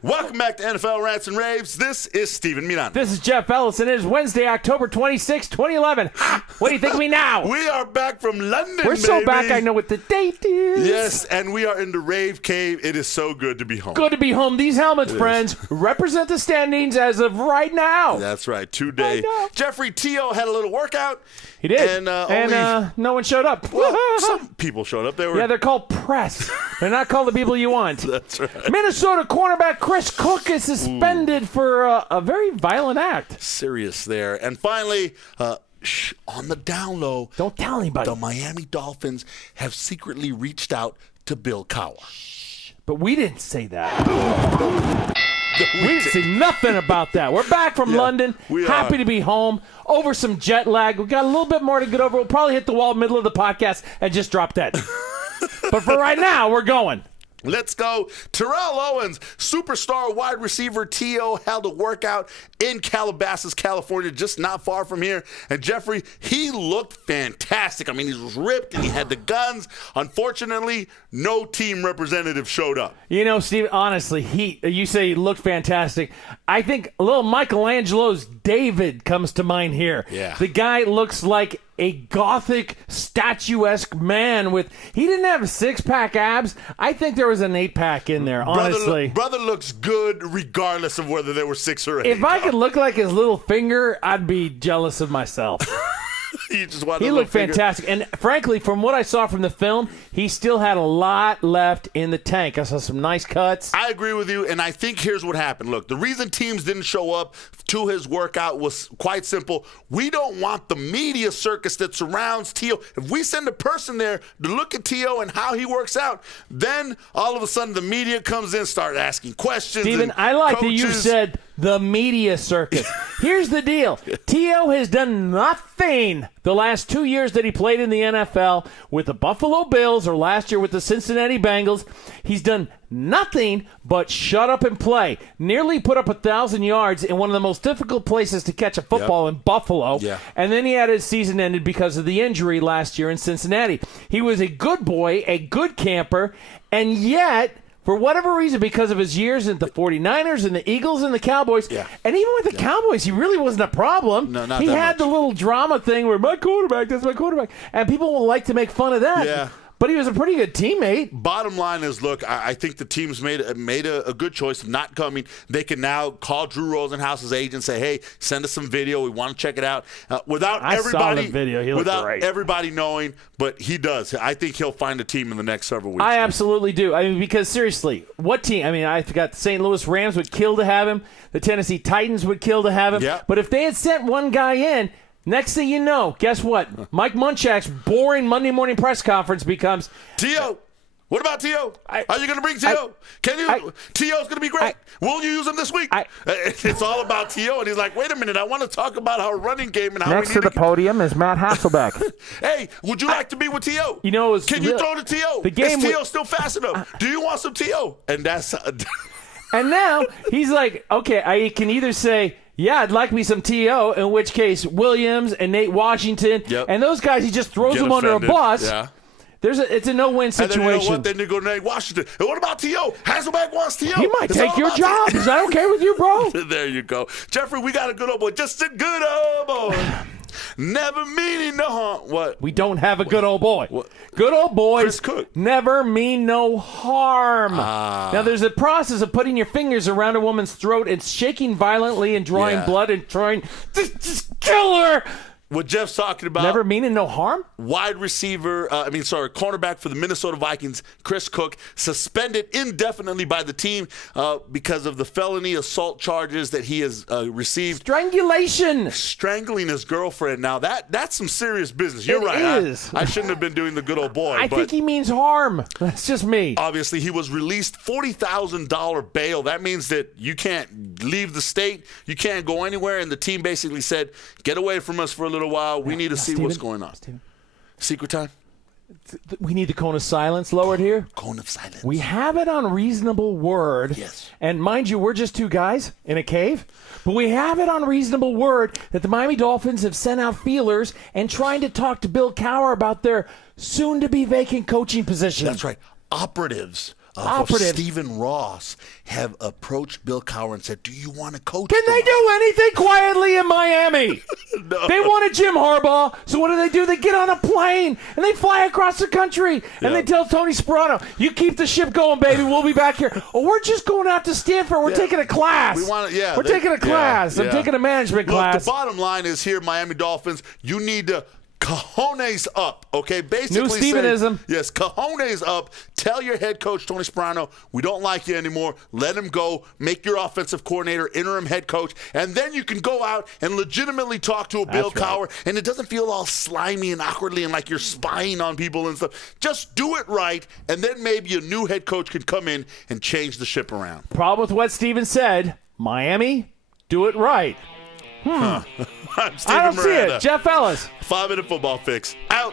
Welcome back to NFL Rants and Raves. This is Steven Miran. This is Jeff Ellis, and it is Wednesday, October 26, 2011. What do you think of me now? We are back from London, We're so back, I know what the date is. Yes, and we are in the Rave Cave. It is so good to be home. Good to be home. These helmets, friends, represent the standings as of right now. That's right, today. Jeffrey T.O. had a little workout. He did, and no one showed up. Well, some people showed up. They're called press. They're not called the people you want. That's right. Minnesota cornerback Chris Cook is suspended for a very violent act. Serious there. And finally, on the down low, don't tell anybody. The Miami Dolphins have secretly reached out to Bill Cowher. But we didn't say that. We didn't say nothing about that. We're back from London. Happy to be home. Over some jet lag. We got a little bit more to get over. We'll probably hit the wall middle of the podcast and just drop dead. But for right now, we're going. Let's go. Terrell Owens, superstar wide receiver T.O. held a workout in Calabasas, California, just not far from here. And Jeffrey, he looked fantastic. I mean, he was ripped and he had the guns. Unfortunately, no team representative showed up. You know, Steve, honestly, you say he looked fantastic. I think a little Michelangelo's David comes to mind here. Yeah. The guy looks like a gothic, statuesque man he didn't have six-pack abs. I think there was an eight-pack in there, honestly. Brother looks good regardless of whether there were 6 or 8. If I could look like his little finger, I'd be jealous of myself. He looked fantastic. And frankly, from what I saw from the film, he still had a lot left in the tank. I saw some nice cuts. I agree with you, and I think here's what happened. Look, the reason teams didn't show up to his workout was quite simple. We don't want the media circus that surrounds T.O. If we send a person there to look at T.O. and how he works out, then all of a sudden the media comes in, start asking questions. Steven, I like that you said the media circus. Here's the deal. T.O. has done nothing the last 2 years that he played in the NFL with the Buffalo Bills or last year with the Cincinnati Bengals. He's done nothing but shut up and play. Nearly put up 1,000 yards in one of the most difficult places to catch a football in Buffalo. Yeah. And then he had his season ended because of the injury last year in Cincinnati. He was a good boy, a good camper, and yet, for whatever reason, because of his years in the 49ers and the Eagles and the Cowboys, and even with the Cowboys, he really wasn't a problem. No, not he that had much. the little drama thing where my quarterback, that's my quarterback, and people will like to make fun of that. Yeah. But he was a pretty good teammate. Bottom line is, look, I think the team's made a good choice of not coming. They can now call Drew Rosenhaus's agent and say, hey, send us some video. We want to check it out. Without saw the video. He looked great. Everybody knowing, but he does. I think he'll find a team in the next several weeks. I absolutely do. I mean, because seriously, what team? I mean, I forgot the St. Louis Rams would kill to have him. The Tennessee Titans would kill to have him. Yeah. But if they had sent one guy in, next thing you know, guess what? Mike Munchak's boring Monday morning press conference becomes T.O., what about T.O.? Are you going to bring T.O.? T.O.'s going to be great. Will you use him this week? It's all about T.O., and he's like, wait a minute, I want to talk about our running game and how next we to need the podium is Matt Hasselbeck. Hey, would you like to be with T.O.? You know, can you throw to T.O.? Is T.O. still fast enough? Do you want some T.O.? And that's and now he's like, okay, I can either say, yeah, I'd like me some T.O., in which case Williams and Nate Washington, and those guys, he just throws them under a bus. Yeah. It's a no-win situation. And then you know what? Then you go to Nate Washington. And what about T.O.? Hasselbeck wants T.O. He might take your job. Is that okay with you, bro? There you go. Jeffrey, we got a good old boy. Just a good old boy. Never meaning no harm. What? We don't have a good old boy. What? Good old boys Chris Cook. never mean no harm. Now, there's a process of putting your fingers around a woman's throat and shaking violently and drawing blood and trying to just kill her. What Jeff's talking about. Never meaning no harm? Cornerback for the Minnesota Vikings, Chris Cook, suspended indefinitely by the team because of the felony assault charges that he has received. Strangulation. Strangling his girlfriend. Now, that's some serious business. You're right. It is. I shouldn't have been doing the good old boy. I think he means harm. That's just me. Obviously, he was released $40,000 bail. That means that you can't leave the state. You can't go anywhere. And the team basically said, get away from us for a little while. We need to see what's going on. Secret time? We need the cone of silence lowered here. Cone of silence. We have it on reasonable word. Yes. And mind you, we're just two guys in a cave. But we have it on reasonable word that the Miami Dolphins have sent out feelers and trying to talk to Bill Cowher about their soon-to-be vacant coaching position. That's right. Operatives operative. Stephen Ross have approached Bill Cowher and said, do you want to coach? Can they do anything quietly in Miami? No. They wanted Jim Harbaugh, so what do? They get on a plane, and they fly across the country, and they tell Tony Sparano, you keep the ship going, baby, we'll be back here. Oh, we're just going out to Stanford. We're taking a class. We're taking a class. I'm taking a management class. Look, the bottom line is here, Miami Dolphins, you need to cojones up, okay? Basically, New Stevenism. Yes, cojones up. Tell your head coach, Tony Sparano, we don't like you anymore. Let him go. Make your offensive coordinator, interim head coach, and then you can go out and legitimately talk to a Bill Cowher, and it doesn't feel all slimy and awkwardly and like you're spying on people and stuff. Just do it right, and then maybe a new head coach can come in and change the ship around. Problem with what Steven said, Miami, do it right. I'm Steven I don't see Miranda. it. Jeff Ellis. 5-Minute Football Fix. Out.